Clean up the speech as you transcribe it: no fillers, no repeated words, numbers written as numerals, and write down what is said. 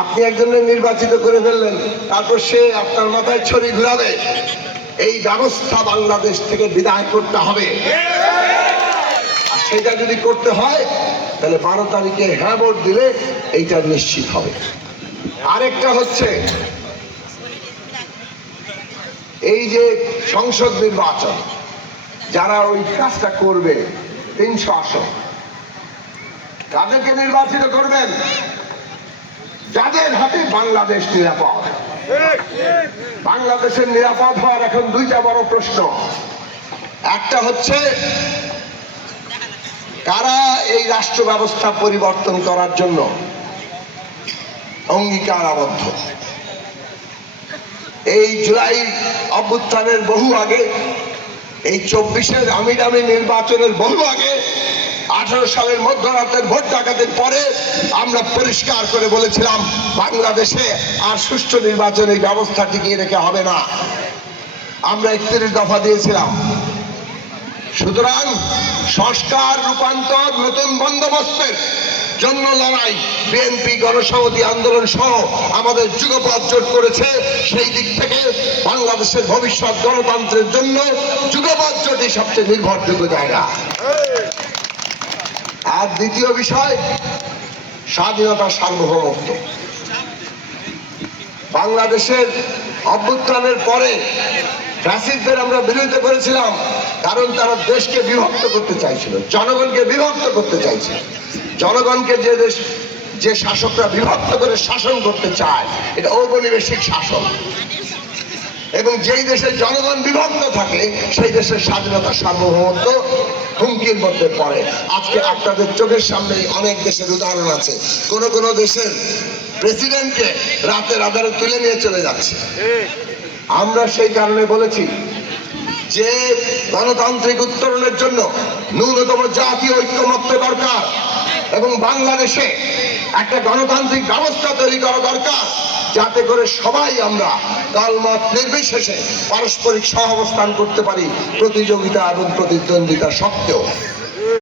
আপনি একজনের নির্বাচিত করে ফেললেন, তারপর সে আপনার মাথায় ছড়ি ঘুরাবে। এই ব্যবস্থা বাংলাদেশ থেকে বিদায় করতে হবে। আর সেটা যদি করতে হয় তাহলে 12 তারিখে হ্যাঁ ভোট দিলে এইটা নিশ্চিত হবে। আরেকটা হচ্ছে এই যে সংসদ নির্বাচন, যারা ওই কাজটা করবে 300 আসন, তাদেরকে নির্বাচিত করবেন যাদের হাতে বাংলাদেশ নিরাপদ। বাংলাদেশের নিরাপদ হওয়ার এখন দুইটা বড় প্রশ্ন। একটা হচ্ছে কারা এই রাষ্ট্র ব্যবস্থা পরিবর্তন করার জন্য অঙ্গীকার আবদ্ধ। এই জুলাই অভ্যুত্থানের বহু আগে, এই 24-এর আমির নির্বাচনের বহু আগে, 18 সালের মধ্যরাতের ভোট ডাকাতের পরে আমরা পরিষ্কার করে বলেছিলাম বাংলাদেশে আর সুষ্ঠু নির্বাচনের ব্যবস্থা টিকিয়ে রেখে হবে না। আমরা 31 দফা দিয়েছিলাম। সুতরাং সংস্কার, রূপান্তর, নতুন বন্দোবস্তের জন্য লড়াই বিএনপি, গণসংহতি আন্দোলন সহ আমাদের যুগপৎ জোট করেছে। সেই দিক থেকে বাংলাদেশের ভবিষ্যৎ গণতন্ত্রের জন্য যুগপৎ জোটই সবচেয়ে নির্ভরযোগ্য জায়গা। আর দ্বিতীয় বিষয়, স্বাধীনতা, সার্বভৌমত্ব। বাংলাদেশের অভ্যুত্থানের পরে ফ্যাসিস্টদের আমরা বিরোধিতা করেছিলাম, কারণ তারা দেশকে বিভক্ত করতে চাইছিল, জনগণকে বিভক্ত করতে চাইছিল। জনগণকে যে শাসকরা বিভক্ত করে শাসন করতে চায়, এটা ঔপনিবেশিক শাসন। এবং যেই দেশের জনগণ বিভক্ত থাকে সেই দেশের স্বাধীনতা, সার্বভৌমত্ব হুমকির মধ্যে পড়ে। আজকে আপনাদের চোখের সামনে অনেক দেশের উদাহরণ আছে। কোন কোন দেশের প্রেসিডেন্টকে রাতের আধারে তুলে নিয়ে চলে যাচ্ছে। আমরা সেই কারণে বলেছি যে গণতান্ত্রিক উত্তরণের জন্য ন্যূনতম জাতীয় ঐক্যমত্য দরকার এবং বাংলাদেশে একটা গণতান্ত্রিক ব্যবস্থা তৈরি করা দরকার, যাতে করে সবাই আমরা দলমত নির্বিশেষে পারস্পরিক সহাবস্থান করতে পারি, প্রতিযোগিতা এবং প্রতিদ্বন্দ্বিতা সত্ত্বেও।